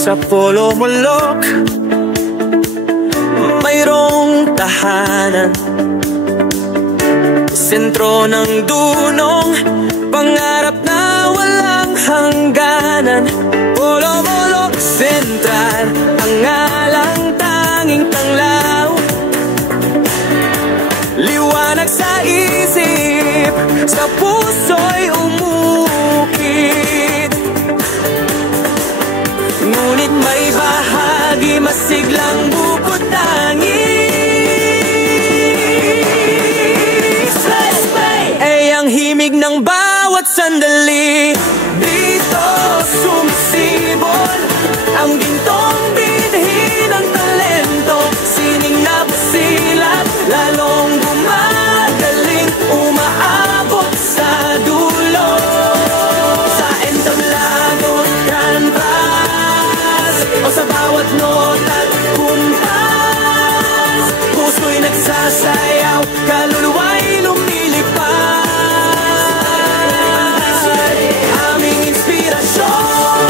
Sa Polo Molok, mayroong tahanan, sentro ng dunong, pangarap na walang hangganan. Polo Molok Sentral, ang ngalang tanging tanglaw, liwanag sa isip, sa puso'y umukit. Ngunit may bahagi masiglang bukod tangis, ay ang himig ng bawat sandali. Dito sumisibol ang gintong binhi ng talento, sining na pasilat, lalong gumagaling, umaabot sa dulo. Sa entablado canvas o sa bawat nota't kumpas, puso'y nagsasayaw, kaluluwa'y lumilipad. Aming inspirasyon,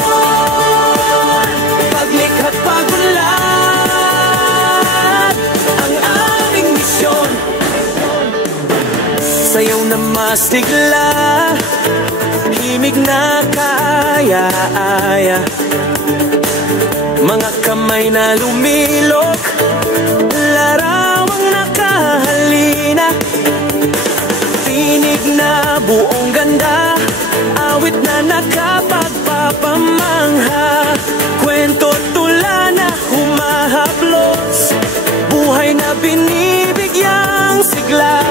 paglikha't pagunlad, ang aming misyon. Sayaw na masigla, himig na kaaya-aya, mga kamay na lumilok, larawang nakahalina, tinig na buong ganda, awit na nakapagpapamangha, kwento tula na humahaplos, buhay na binibigyang sigla,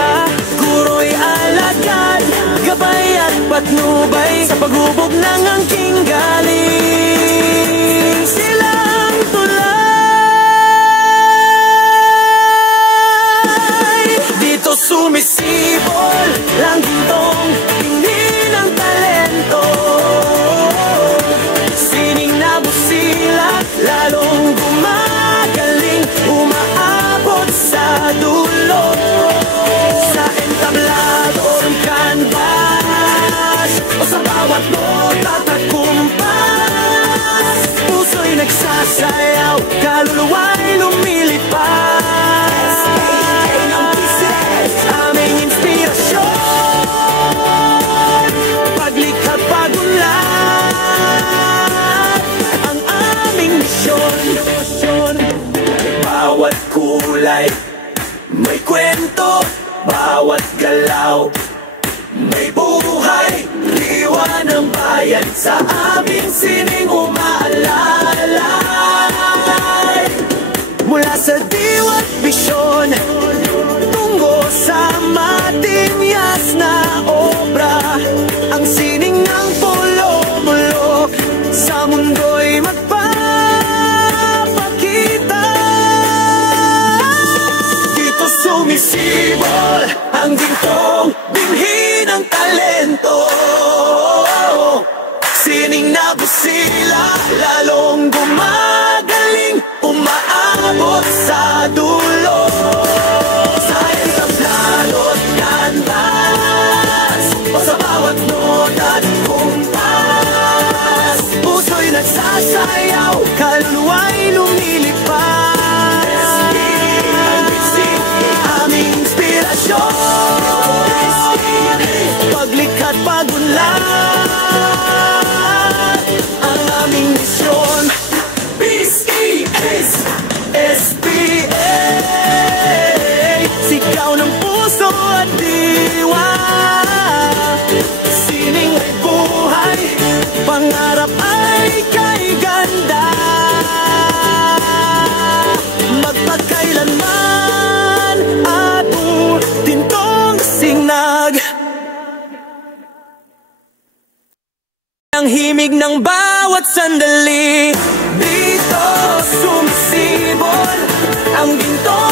guro'y alagad, gabay at patnubay, sa paghubog ng angking galing silang tulay. Dito sumisibol lang gintong tingin ng talento, sining na busilat, lalong gumagaling, umaabot sa dulo. Sa entablado ng canvas o sa bawat nota't at kumpas, puso'y nagsasayaw, kaluluwa'y lumilipad. Aming inspirasyon, paglikha't pagunlad, ang aming misyon. Bawat kulay may kwento, bawat galaw may buhay, diwa ng bayan sa aming sining umaalalay. Mula sa diwa't bisyon, tungo sa matinyas na obra, ang sining ng Polo Molok sa mundo'y magpapakita. Dito sumisibol ang gintong binhi ng talento, sining na busila, lalong gumagaling, umaabot sa dulo. Sa entablalo't canvas o sa bawat nota't kumpas, puso'y nagsasayaw, Ang himig ng bawat sandali. Dito sumisibol ang ginto